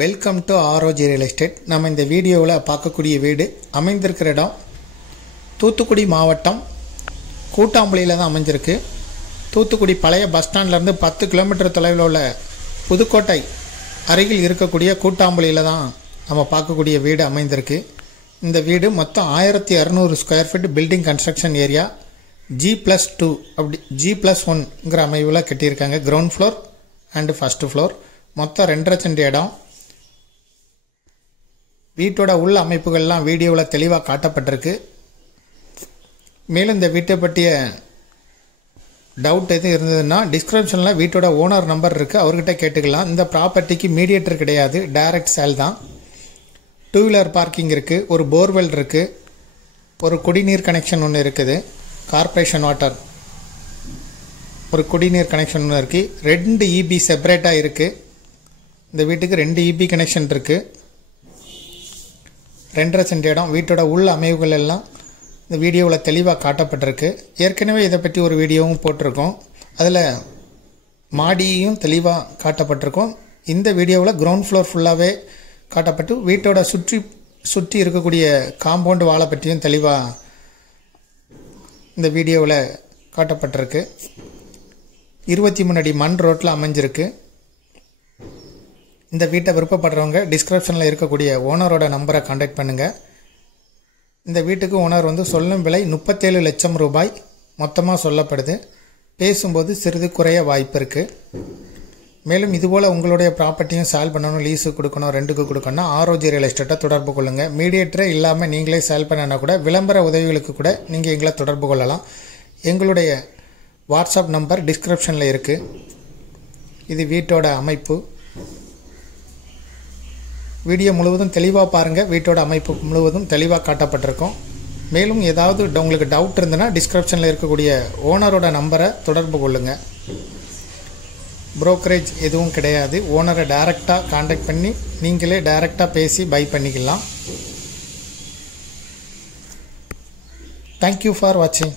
Welcome to ROG real estate. நம்ம இந்த வீடியோவில் பார்க்கக்கூடிய வீடு அமைந்திருக்கிற இடம் தூத்துக்குடி மாவட்டம் கூட்டாம்புளியில் தான் அமைஞ்சிருக்கு. தூத்துக்குடி பழைய பஸ் ஸ்டாண்ட்லேருந்து 10 கிலோமீட்டர் தொலைவில் உள்ள புதுக்கோட்டை அருகில் இருக்கக்கூடிய கூட்டாம்புளியில் தான் நம்ம பார்க்கக்கூடிய வீடு அமைந்திருக்கு. இந்த வீடு மொத்தம் 1600 square feet building construction area G+2 அப்படி G+1ங்கிற அமைவில் கட்டியிருக்காங்க. Ground floor and first floor. மொத்தம் 2.5 சென்ட் இடம். வீட்டோட உள்ள அமைப்புகள்லாம் வீடியோவில் தெளிவாக காட்டப்பட்டிருக்கு. மேலும் இந்த வீட்டை பற்றிய டவுட் எதுவும் இருந்ததுன்னா டிஸ்கிரிப்ஷனில் வீட்டோட ஓனர் நம்பர் இருக்குது, அவர்கிட்ட கேட்டுக்கலாம். இந்த ப்ராப்பர்ட்டிக்கு மீடியேட்டர் கிடையாது, டைரக்ட் சேல் தான். 2 வீலர் பார்க்கிங் இருக்குது, ஒரு போர்வெல் இருக்குது, ஒரு குடிநீர் கனெக்ஷன் ஒன்று இருக்குது, கார்ப்பரேஷன் வாட்டர் ஒரு குடிநீர் கனெக்ஷன் ஒன்று இருக்குது. 2 EB செப்பரேட்டாக இருக்குது. இந்த வீட்டுக்கு 2 EB கனெக்ஷன் இருக்குது. 2.5 சென்ட் இடம். வீட்டோட உள்ள அமைவுகள் எல்லாம் இந்த வீடியோவில் தெளிவாக காட்டப்பட்டிருக்கு. ஏற்கனவே இதை பற்றி ஒரு வீடியோவும் போட்டிருக்கோம், அதில் மாடியும் தெளிவாக காட்டப்பட்டிருக்கோம். இந்த வீடியோவில் கிரவுண்ட் ஃப்ளோர் ஃபுல்லாகவே காட்டப்பட்டு வீட்டோட சுற்றி இருக்கக்கூடிய காம்பவுண்டு வாழை பற்றியும் தெளிவாக இந்த வீடியோவில் காட்டப்பட்டிருக்கு. 23 அடி மண் ரோட்டில் அமைஞ்சிருக்கு. இந்த வீட்டை விருப்பப்படுறவங்க டிஸ்கிரிப்ஷனில் இருக்கக்கூடிய ஓனரோட நம்பரை கான்டாக்ட் பண்ணுங்கள். இந்த வீட்டுக்கு ஓனர் சொல்லும் விலை 37 லட்சம் ரூபாய் மொத்தமாக சொல்லப்படுது. பேசும்போது சிறிது குறைய வாய்ப்பு இருக்குது. மேலும் இதுபோல் உங்களுடைய ப்ராப்பர்ட்டியும் சேல் பண்ணணும், லீஸு கொடுக்கணும், ரெண்டுக்கு கொடுக்கணும்னா ஆர்ஓஜி ரியல் எஸ்டேட்டை தொடர்பு கொள்ளுங்கள். மீடியேட்டரே இல்லாமல் நீங்களே சேல் பண்ணனா கூட விளம்பர உதவிகளுக்கு கூட நீங்கள் எங்களை தொடர்பு கொள்ளலாம். எங்களுடைய வாட்ஸ்அப் நம்பர் டிஸ்கிரிப்ஷனில் இருக்குது. இது வீட்டோட அமைப்பு. வீடியோ முழுவதும் தெளிவாக பாருங்கள். வீட்டோட அமைப்பு முழுவதும் தெளிவாக காட்டப்பட்டிருக்கும். மேலும் ஏதாவது உங்களுக்கு டவுட் இருந்ததுன்னா டிஸ்கிரிப்ஷனில் இருக்கக்கூடிய ஓனரோட நம்பரை தொடர்பு கொள்ளுங்கள். புரோக்கரேஜ் எதுவும் கிடையாது. ஓனரை டைரெக்டாக கான்டாக்ட் பண்ணி நீங்களே டைரெக்டாக பேசி பை பண்ணிக்கலாம். தேங்க்யூ ஃபார் வாட்சிங்.